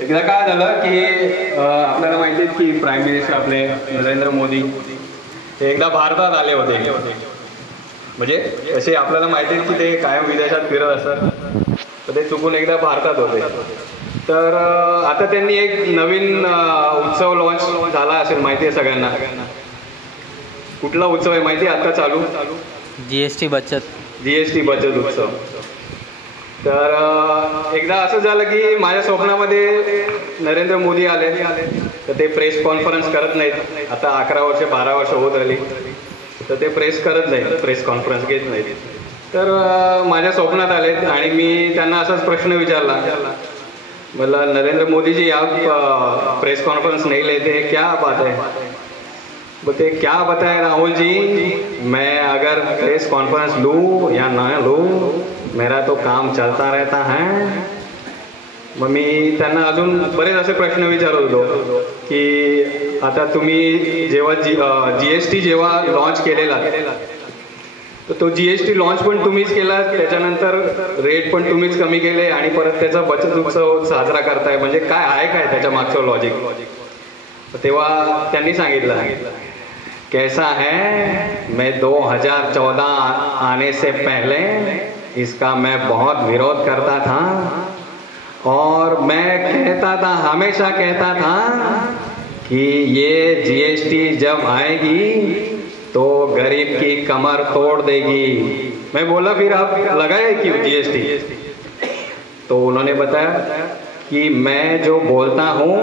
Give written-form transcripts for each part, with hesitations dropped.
एकदा काय झालं की आपल्याला माहिती आहे की प्राईम मिनिस्टर आपले नरेंद्र मोदी हे एकदा भारतात आले होते. म्हणजे असे आपल्याला माहिती आहे की ते कायम विदेशात फिरत असतात, तर ते चुकून एकदा भारतात होते. तर आता त्यांनी एक नवीन उत्सव लॉन्च झाला असेल, माहिती आहे सगळ्यांना. कुठला उत्सव आहे माहिती आहे आता चालू? जीएसटी बचत उत्सव. तर एकदा असं झालं की माझ्या स्वप्नामध्ये नरेंद्र मोदी आले, तर ते प्रेस कॉन्फरन्स करत नाहीत. आता 11 वर्ष 12 वर्ष होत आली, तर ते प्रेस करत नाहीत, प्रेस कॉन्फरन्स घेत नाहीत. तर माझ्या स्वप्नात आले आणि मी त्यांना असाच प्रश्न विचारला, मला नरेंद्र मोदी जी आप प्रेस कॉन्फ्रेंस नहीं लेते हैं, क्या बात है? बोलते क्या बताएं राहुल जी, मैं अगर प्रेस कॉन्फ्रेंस लूँ या ना लूँ, मेरा तो काम चलता रहता है. मग मी त्यांना अजून बरेच असे प्रश्न विचारत होतो की आता तुम्ही जेव्हा जीएसटी जेव्हा लॉन्च केलेला, तर तो जीएसटी लॉन्च पण तुम्हीच केला, त्याच्यानंतर रेट पण तुम्हीच कमी केले आणि परत त्याचा बचत उत्सव साजरा करताय, म्हणजे काय आहे काय त्याच्या मागचं लॉजिक? तेव्हा त्यांनी सांगितलं, कैसा है, मैं 2014 आने से पहले इसका मैं बहुत विरोध करता था और मैं कहता था, हमेशा कहता था कि ये जीएसटी जब आएगी तो गरीब की कमर तोड़ देगी. मैं बोला फिर आप लगाए क्यों जीएसटी? तो उन्होंने बताया कि मैं जो बोलता हूँ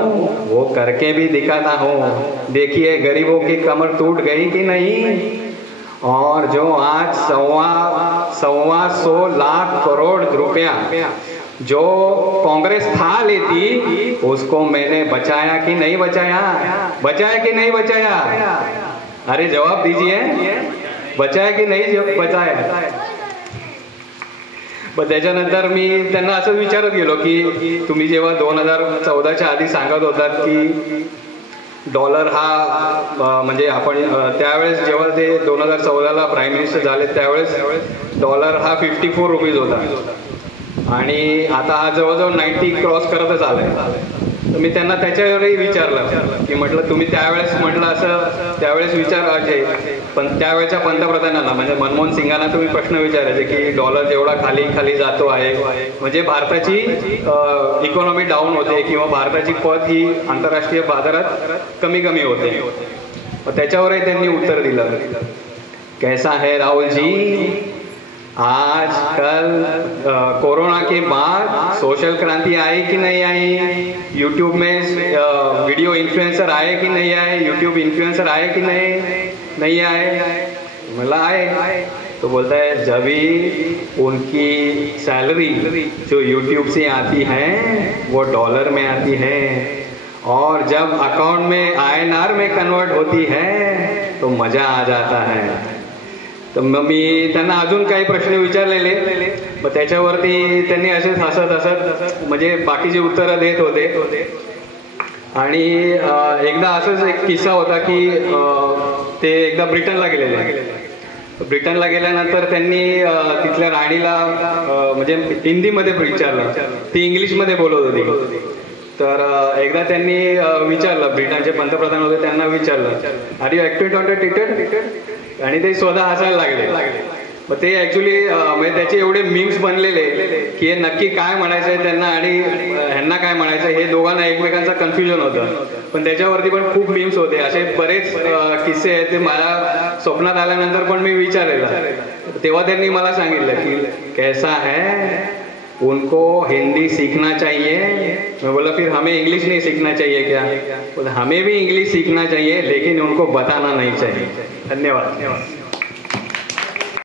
वो करके भी दिखाता हूँ. देखिए गरीबों की कमर टूट गई कि नहीं, और जो आज 125 लाख करोड़ रुपया जो कांग्रेस था लेती, उसको मैंने बचाया कि नहीं बचाया? बचाया कि नहीं बचाया? अरे जवाब दीजिए, बचाया की नाही बचाया? पण त्याच्यानंतर मी त्यांना असं विचारत गेलो की तुम्ही जेव्हा 2014च्या आधी सांगत होतात की डॉलर हा म्हणजे आपण त्यावेळेस जेव्हा ते 2014ला प्राईम मिनिस्टर झाले त्यावेळेस डॉलर हा 54 रुपीज होता आणि आता हा जवळजवळ 90 क्रॉस करतच आलाय. तर मी त्यांना त्याच्यावरही विचारलं की म्हटलं तुम्ही त्यावेळेस म्हटलं असं त्यावेळेस विचारायचे, पण त्यावेळेच्या पंतप्रधानांना म्हणजे मनमोहन सिंगांना तुम्ही प्रश्न विचारायचे की डॉलर जेवढा खाली खाली जातो आहे, म्हणजे भारताची इकॉनॉमी डाऊन होते किंवा भारताची पत ही आंतरराष्ट्रीय बाजारात कमी कमी होते. त्याच्यावरही त्यांनी उत्तर दिलं, कैसा है राहुल जी, आज कल कोरोना के बाद सोशल क्रांति आई कि नहीं आई? यूट्यूब में वीडियो इन्फ्लुएंसर आए कि नहीं आए? यूट्यूब इन्फ्लुएंसर आए कि नहीं आए? मतलब आए. तो बोलता है जब भी उनकी सैलरी जो यूट्यूब से आती है वो डॉलर में आती है, और जब अकाउंट में INR में कन्वर्ट होती है तो मजा आ जाता है. तर मग मी त्यांना अजून काही प्रश्न विचारलेले, मग त्याच्यावरती त्यांनी असेच हसत म्हणजे बाकीची उत्तरं देत होते. आणि एकदा असंच एक किस्सा होता की ते एकदा ब्रिटनला गेलेले. ब्रिटनला गेल्यानंतर त्यांनी तिथल्या राणीला म्हणजे हिंदीमध्ये विचारलं, ती इंग्लिशमध्ये बोलत होती. तर एकदा त्यांनी विचारलं, ब्रिटनचे पंतप्रधान होते त्यांना विचारलं, are you active on the Twitter? आणि ते स्वतः हसायला लागले. मग ते ॲक्च्युली म्हणजे त्याचे एवढे मीम्स बनलेले की हे नक्की काय म्हणायचं आहे त्यांना आणि ह्यांना काय म्हणायचं हे दोघांना एकमेकांचं कन्फ्युजन होतं. पण त्याच्यावरती पण खूप मीम्स होते, असे बरेच किस्से आहेत. ते मला स्वप्नात आल्यानंतर पण मी विचारलेला, तेव्हा त्यांनी मला सांगितलं की कैसा है, उनको हिंदी सीखना चाहिए. मैं बोला फिर हमें इंग्लिश नहीं सीखना चाहिए क्या? बोला हमें भी इंग्लिश सीखना चाहिए लेकिन उनको बताना नहीं चाहिए. धन्यवाद.